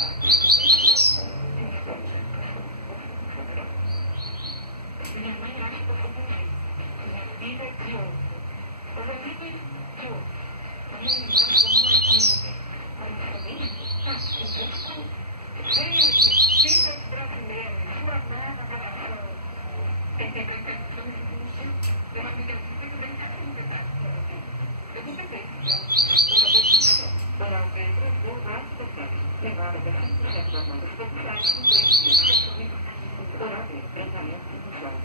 Minha mãe acha que eu sou bonita. Minha vida é de ouro. Eu sou vida de ouro. A minha irmã não é bonita. Mas para mim, vem aqui, filhos brasileiros, sua nova geração. Tem que ter pensão de luxo. Tem uma amiga muito bem capacita. Eu nunca sei. Para alguém, eu acho que eu levar a grande projeto da mão dos populares com 3 dias. Por alguém, pensamento individual.